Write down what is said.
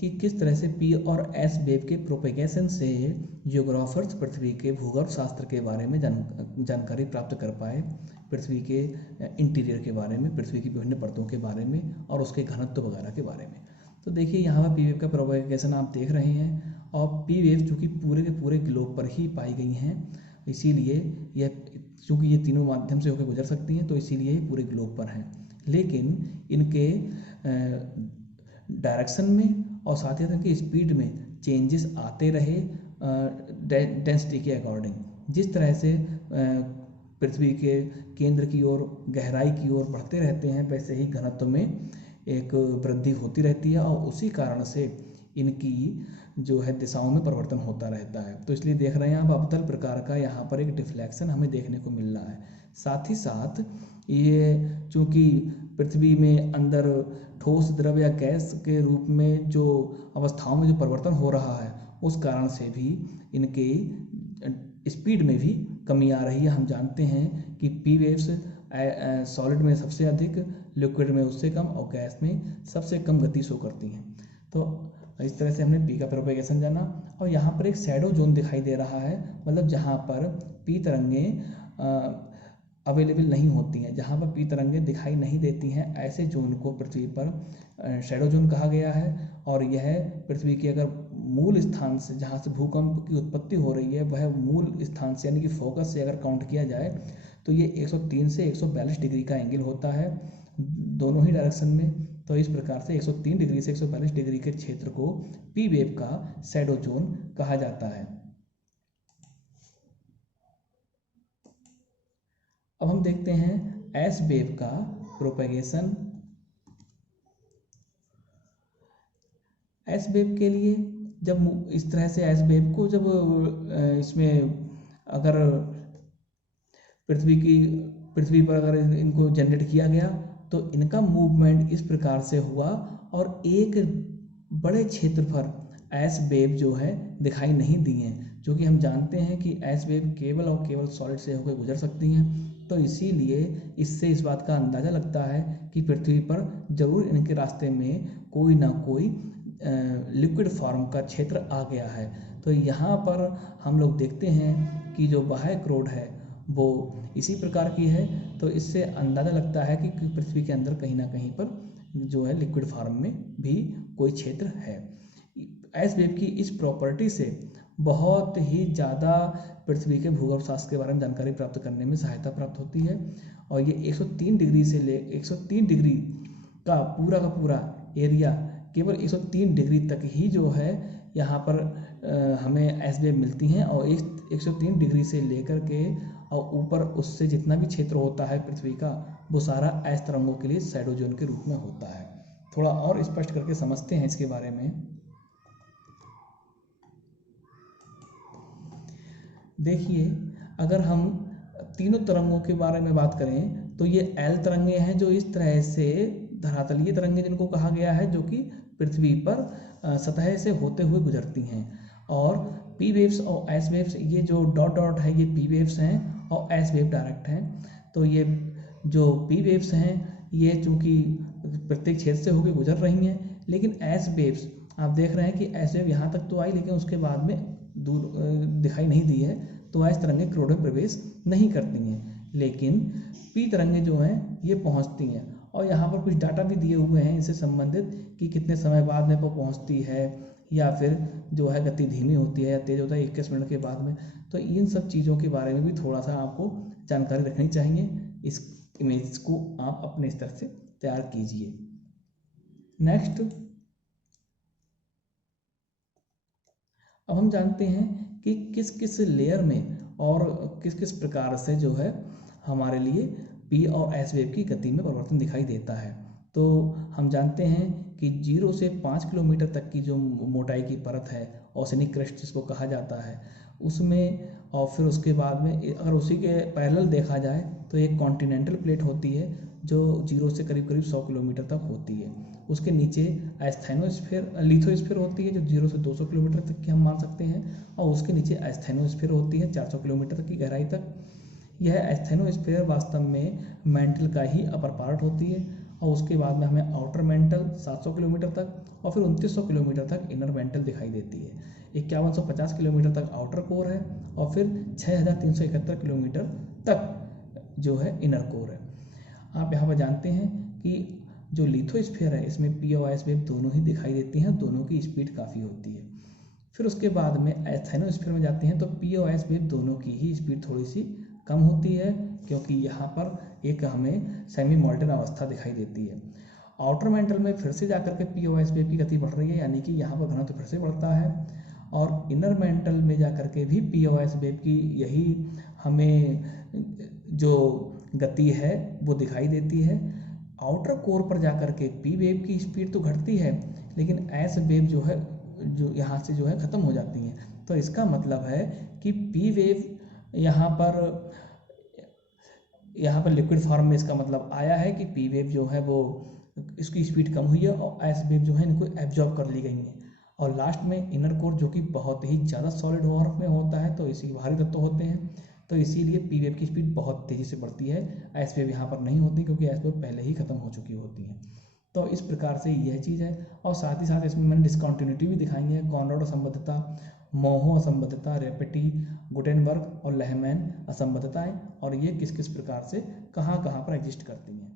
कि किस तरह से पी और एस वेव के प्रोपेगेशन से जियोग्राफर्स पृथ्वी के भूगर्भ शास्त्र के बारे में जानकारी प्राप्त कर पाए, पृथ्वी के इंटीरियर के बारे में, पृथ्वी की विभिन्न परतों के बारे में और उसके घनत्व वगैरह के बारे में। तो देखिए यहाँ पर पी वेव का प्रोपेगेशन आप देख रहे हैं, और पी वेव चूँकि पूरे के पूरे ग्लोब पर ही पाई गई हैं, इसीलिए यह, चूँकि ये तीनों माध्यम से होकर गुजर सकती हैं, तो इसीलिए ये पूरे ग्लोब पर हैं। लेकिन इनके डायरेक्शन में और साथ ही साथ इनकी स्पीड में चेंजेस आते रहे डेंसिटी के अकॉर्डिंग। जिस तरह से पृथ्वी के केंद्र की ओर, गहराई की ओर बढ़ते रहते हैं, वैसे ही घनत्व में एक वृद्धि होती रहती है, और उसी कारण से इनकी जो है दिशाओं में परिवर्तन होता रहता है। तो इसलिए देख रहे हैं आप अवतल प्रकार का यहाँ पर एक डिफ्लेक्शन हमें देखने को मिल रहा है। साथ ही साथ ये चूँकि पृथ्वी में अंदर ठोस, द्रव या गैस के रूप में जो अवस्थाओं में जो परिवर्तन हो रहा है, उस कारण से भी इनके स्पीड में भी कमी आ रही है। हम जानते हैं कि पी वेव्स सॉलिड में सबसे अधिक, लिक्विड में उससे कम और गैस में सबसे कम गति शो करती हैं। तो इस तरह से हमने पी का प्रोपेगेशन जाना। और यहाँ पर एक शैडो जोन दिखाई दे रहा है, मतलब जहाँ पर पी तरंगें अवेलेबल नहीं होती हैं, जहाँ पर पी तरंगें दिखाई नहीं देती हैं, ऐसे जोन को पृथ्वी पर शैडो जोन कहा गया है। और यह पृथ्वी के अगर मूल स्थान से, जहाँ से भूकंप की उत्पत्ति हो रही है, वह मूल स्थान से यानी कि फोकस से अगर काउंट किया जाए तो ये 103 से 142 डिग्री का एंगल होता है दोनों ही डायरेक्शन में। तो इस प्रकार से 103 डिग्री से 142 डिग्री के क्षेत्र को पी वेव का शैडो जोन कहा जाता है। अब हम देखते हैं एस वेव का प्रोपेगेशन। एस वेव के लिए जब इस तरह से एस वेव को जब इसमें अगर पृथ्वी पर अगर इनको जनरेट किया गया, तो इनका मूवमेंट इस प्रकार से हुआ और एक बड़े क्षेत्र पर एस वेव जो है दिखाई नहीं दी हैं, क्योंकि हम जानते हैं कि एस वेव केवल और केवल सॉलिड से होकर गुजर सकती हैं। तो इसीलिए इससे इस बात का अंदाज़ा लगता है कि पृथ्वी पर जरूर इनके रास्ते में कोई ना कोई लिक्विड फॉर्म का क्षेत्र आ गया है। तो यहाँ पर हम लोग देखते हैं कि जो बाह्य क्रोड है वो इसी प्रकार की है। तो इससे अंदाज़ा लगता है कि पृथ्वी के अंदर कहीं ना कहीं पर जो है लिक्विड फॉर्म में भी कोई क्षेत्र है। एस वेव की इस प्रॉपर्टी से बहुत ही ज़्यादा पृथ्वी के भूगर्भ शास्त्र के बारे में जानकारी प्राप्त करने में सहायता प्राप्त होती है। और ये 103 डिग्री से 103 डिग्री का पूरा एरिया केवल 103 डिग्री तक ही जो है यहाँ पर हमें एस वेव मिलती हैं। और 103 डिग्री से लेकर के और ऊपर उससे जितना भी क्षेत्र होता है पृथ्वी का, वो सारा एस तरंगों के लिए शैडो जोन के रूप में होता है। थोड़ा और स्पष्ट करके समझते हैं इसके बारे में। देखिए, अगर हम तीनों तरंगों के बारे में बात करें तो ये एल तरंगे हैं जो इस तरह से धरातलीय तरंगे जिनको कहा गया है, जो कि पृथ्वी पर सतह से होते हुए गुजरती हैं। और पी वेव्स और एस वेव्स, ये जो डॉट डॉट है ये पी वेव्स हैं और एस वेव डायरेक्ट हैं। तो ये जो पी वेव्स हैं ये चूँकि प्रत्येक क्षेत्र से होकर गुजर रही हैं, लेकिन एस वेव्स आप देख रहे हैं कि एस वेव यहाँ तक तो आई, लेकिन उसके बाद में दूर दिखाई नहीं दी है। तो एस तरंगे क्रोड में प्रवेश नहीं करती हैं, लेकिन पी तरंगे जो हैं ये पहुँचती हैं। और यहाँ पर कुछ डाटा भी दिए हुए हैं इनसे संबंधित कि कितने समय बाद में वो पहुँचती है, या फिर जो है गति धीमी होती है या तेज होता है 21 मिनट के बाद में। तो इन सब चीज़ों के बारे में भी थोड़ा सा आपको जानकारी रखनी चाहिए। इस इमेज को आप अपने स्तर से तैयार कीजिए। नेक्स्ट, अब हम जानते हैं कि किस किस लेयर में और किस किस प्रकार से जो है हमारे लिए पी और एस वेव की गति में परिवर्तन दिखाई देता है। तो हम जानते हैं कि 0 से 5 किलोमीटर तक की जो मोटाई की परत है, ओशनिक क्रस्ट जिसको कहा जाता है, उसमें, और फिर उसके बाद में अगर उसी के पैरेलल देखा जाए तो एक कॉन्टिनेंटल प्लेट होती है जो 0 से करीब 100 किलोमीटर तक होती है। उसके नीचे एस्थेनोस्फीयर, लिथोस्फीयर होती है जो 0 से 200 किलोमीटर तक की हम मान सकते हैं, और उसके नीचे एस्थेनोस्फीयर होती है 400 किलोमीटर तक की गहराई तक। यह एस्थेनोस्फीयर वास्तव में मेंटल का ही अपर पार्ट होती है, और उसके बाद में हमें आउटर मेंटल 700 किलोमीटर तक और फिर 2900 किलोमीटर तक इनर मेंटल दिखाई देती है। 5150 किलोमीटर तक आउटर कोर है और फिर 6371 किलोमीटर तक जो है इनर कोर है। आप यहाँ पर जानते हैं कि जो लिथोस्फीयर है इसमें पी और एस वेव दोनों ही दिखाई देती हैं, दोनों की स्पीड काफ़ी होती है। फिर उसके बाद में एस्थेनोस्फीयर में जाते हैं तो पी और एस वेव दोनों की ही स्पीड थोड़ी सी कम होती है, क्योंकि यहाँ पर एक हमें सेमी मोल्टन अवस्था दिखाई देती है। आउटर मेंटल में फिर से जाकर के पी और एस वेव की गति बढ़ रही है, यानी कि यहाँ पर घनत्व फिर से बढ़ता है, और इनर मेंटल में जाकर के भी पी और एस वेव की यही हमें जो गति है वो दिखाई देती है। आउटर कोर पर जाकर के पी वेव की स्पीड तो घटती है, लेकिन एस वेव जो है जो यहाँ से जो है ख़त्म हो जाती हैं। तो इसका मतलब है कि पी वेव यहाँ पर लिक्विड फॉर्म में इसका मतलब आया है कि पी वेव जो है वो इसकी स्पीड कम हुई है और एस वेव जो है इनको एब्जॉर्ब कर ली गई हैं। और लास्ट में इनर कोर जो कि बहुत ही ज़्यादा सॉलिड फॉर्म में होता है, तो इसी भारी तत्व होते हैं, तो इसीलिए पी वेव की स्पीड बहुत तेज़ी से बढ़ती है। एस वेव यहाँ पर नहीं होती क्योंकि एस वेव पहले ही ख़त्म हो चुकी होती हैं। तो इस प्रकार से यह चीज़ है। और साथ ही साथ इसमें मैंने डिस्कॉन्टिन्यूटी भी दिखाई है, कॉनरॉड असंबद्धता, मोहो असंबद्धता, रेपेटी, गुटेनबर्ग और लेहमैन असंबद्धताएं, और ये किस किस प्रकार से कहाँ कहाँ पर एग्जिस्ट करती हैं।